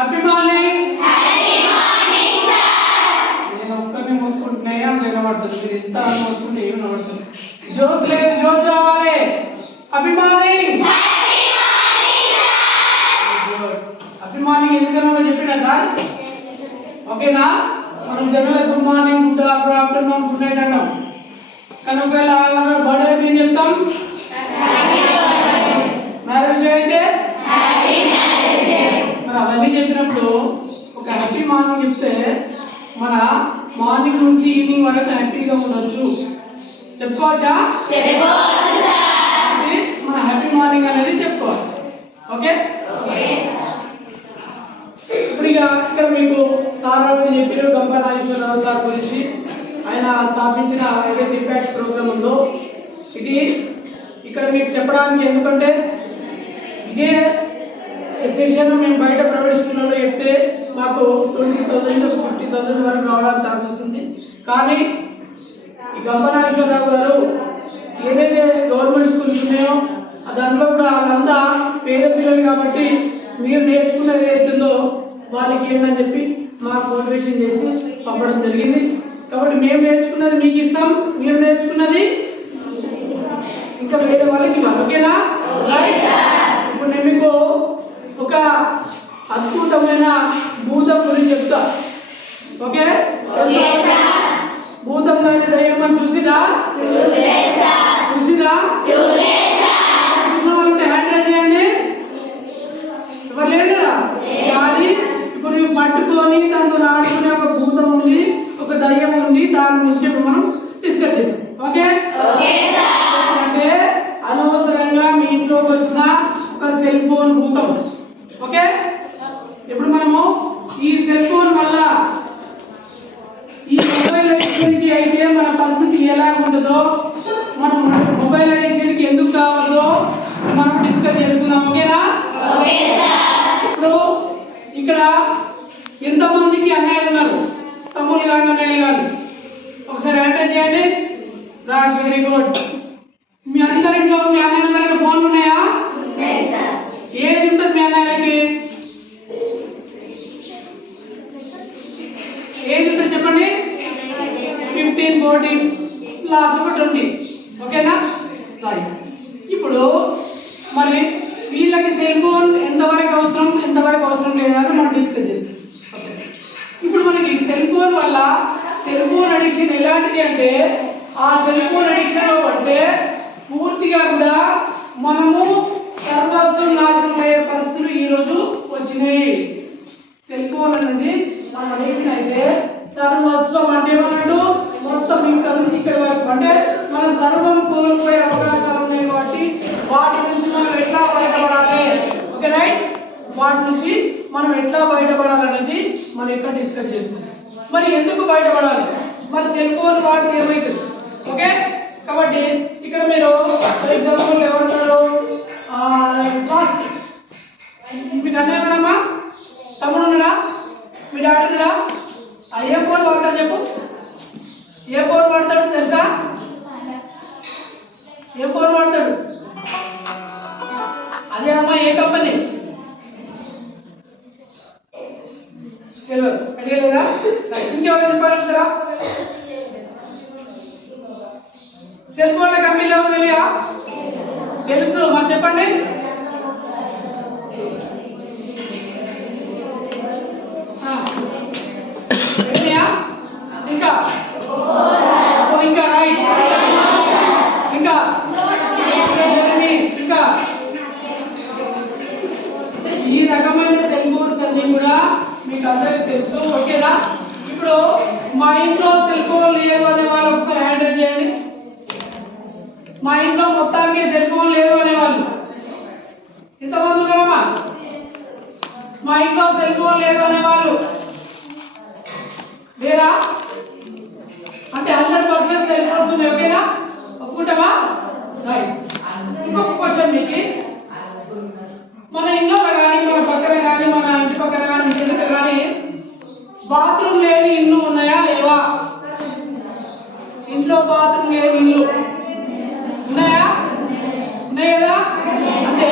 Happy morning. నేను ఒక్కరిని మోసుకుంటున్నాయా వినబడుతుంది. మీరు ఎంత మోసుకుంటే ఏమి వినబడుతుంది. జోస్ లేదు, జోస్ రావాలి. Happy morning. హ్యాపీ మార్నింగ్ ఎందుకన్నా చెప్పినా సార్? ఓకేనా? మనం general good morning, good afternoon, good night అంటాం. కానీ ఒకవేళ బర్త్డే ఏం చెప్తాం? మ్యారేజ్ డే అయితే మరి అవన్నీ చెప్పినప్పుడు ఒక హ్యాపీ మార్నింగ్ చెప్తే మన మార్నింగ్ నుంచి ఈవినింగ్ వరకు హ్యాపీగా ఉండొచ్చు. చెప్పుకోవచ్చా? మన హ్యాపీ మార్నింగ్ అనేది చెప్పుకోవచ్చు. ఓకే, ఇప్పుడు ఇక్కడ మీకు సార్ చెప్పిన గంప నాగేశ్వరరావు సార్ గురించి. ఆయన స్థాపించిన ఏదైతే ఇంపాక్ట్ ప్రోగ్రామ్ ఉందో ఇది ఇక్కడ మీకు చెప్పడానికి, ఎందుకంటే ఇదే సెషన్ మేము బయట ప్రైవేట్ స్కూళ్ళలో చెప్తే మాకు 20,000 to 50,000 వరకు రావడానికి ఛాన్సెస్ ఉంది. కానీ ఈ గంప నాగేశ్వరరావు గారు ఏదైతే గవర్నమెంట్ స్కూల్స్ ఉన్నాయో దాంట్లో కూడా వాళ్ళంతా పేద పిల్లలు కాబట్టి మీరు నేర్చుకున్నది ఏదైతుందో వాళ్ళకి ఏంటని చెప్పి మాకు మోటివేషన్ చేసి పంపడం జరిగింది. కాబట్టి మేము నేర్చుకున్నది మీకు ఇస్తాం, మీరు నేర్చుకున్నది ఇంకా వేరే వాళ్ళకి ఇవ్వాలి. ఓకేనా? రైట్. ఇప్పుడు నేను మీకు ఒక అద్భుతమైన భూతం గురించి చెప్తా. ఓకే, భూతం దయ్యం చూసిరా? చూసిరా? చూసినవాళ్ళంటే హ్యాండ్ రైజ్ చేయండి. ఎవరు లేదు కదా? కానీ ఇప్పుడు నువ్వు పట్టుకొని దాంతో ఆడుకునే ఒక భూతం ఉంది, ఒక దయ్యం ఉంది. దాని గురించి ఇప్పుడు మనం డిస్కస్ చేద్దాం. ఓకే, అంటే అనవసరంగా మీ ఇంట్లోకి వచ్చిన ఒక సెల్ ఫోన్ భూతం. ఓకే, ఇప్పుడు మనము ఈ సెల్ ఫోన్ వల్ల ఈ మొబైల్ అడిక్షన్కి అయితే మన పరిస్థితి ఎలా ఉంటుందో, మనం మొబైల్ అడిక్షన్కి ఎందుకు కావాలో మనం డిస్కస్ చేసుకుందాం. ఓకేనా? ఇప్పుడు ఇక్కడ ఎంతమందికి అన్నయ్యలు ఉన్నారు? తమ్ముళ్ళు కానీ అన్నయ్యలు కానీ ఒకసారి ఎంటర్ చేయండి. Right, very good. మీ అందరింట్లో మీ అన్నయ్యల దగ్గర ఫోన్లు ఉన్నాయా? ఏది ఉంటుంది మీ అన్నయ్యలకి? ఏది ఉంటుంది చెప్పండి? 15, 14, లాస్ట్ 20. ఓకేనా? రైట్. ఇప్పుడు మరి వీళ్ళకి సెల్ ఫోన్ ఎంతవరకు అవసరం, ఎంతవరకు అవసరం లేదని మనం డిస్కస్ చేస్తాం. ఇప్పుడు మనకి సెల్ ఫోన్ వల్ల సెల్ ఫోన్ అడిక్షన్ ఎలాంటిది అంటే, ఆ సెల్ ఫోన్ అడిక్షన్లో పడితే పూర్తిగా కూడా మనము సర్వస్వం నాశనం అయ్యే పరిస్థితులు ఈరోజు వచ్చినాయి. సెల్ ఫోన్ అనేది మనం అడిక్షన్ అయితే సర్వస్వం అంటే ఏమన్నట్టు మొత్తం ఇక్కడ నుంచి ఇక్కడ వరకు అంటే మన సర్వం కోల్పోయే అవకాశాలు ఉన్నాయి. కాబట్టి వాటి నుంచి మనం ఎట్లా బయటపడాలి? ఓకే రైట్, వాటి నుంచి మనం ఎట్లా బయటపడాలనేది మనం ఇక్కడ డిస్కస్ చేస్తున్నాం. మరి ఎందుకు బయటపడాలి? మరి సెల్ ఫోన్ వాడితే ఏమవుతుంది? ఓకే, కాబట్టి ఇక్కడ మీరు ఫర్ ఎగ్జాంపుల్ ఎవరున్నారు? క్లాస్ మీకు అన్నయ్య ఉన్నామా? తమ్ముడు ఉన్నాడా? మీ డాడీ ఉన్నాడా? ఏ ఫోన్ వాడతాడు చెప్పు? ఏ ఫోన్ వాడతాడు తెలుసా? ఏ ఫోన్ వాడతాడు? అదే అమ్మా, ఏ కంపెనీ? అడిగలేదా? ఇంకెవరు చెప్పాలంటారా? సెల్ ఫోన్ల కంపెనీలో తెలియదా? తెలుసు, మరి చెప్పండి. ఇంకా ఇంకా రైట్, ఇంకా ఇంకా ఈ రకమైన సెల్ ఫోన్స్ అన్ని కూడా మీకు అందరికీ తెలుసు. ఓకేనా? ఇప్పుడు మా ఇంట్లో సెల్ ఫోన్ లేదు అనే వాళ్ళు ఒకసారి హ్యాండిల్ చేయండి. మా ఇంట్లో మొత్తానికి సెల్ ఫోన్ లేదు అనేవాళ్ళు ఎంతమంది ఉన్నారమ్మా? మా ఇంట్లో సెల్ ఫోన్ లేదు అనేవాళ్ళు లేరా? అంటే 100% సెల్ ఫోన్స్ ఉన్నాయి. ఓకేనా? ఒప్పుకుంటామా? రైట్. ఇంకొక క్వశ్చన్ మీకు, మన ఇంట్లో కానీ మన పక్కన కానీ మన ఇంటి పక్కన కానీ ఇంటి వెనక కానీ బాత్రూమ్ లేని ఇల్లు ఉన్నాయా లేవా? ఇంట్లో బాత్రూమ్ లేని ఇల్లు ఉన్నాయా? ఉన్నాయి కదా? అంటే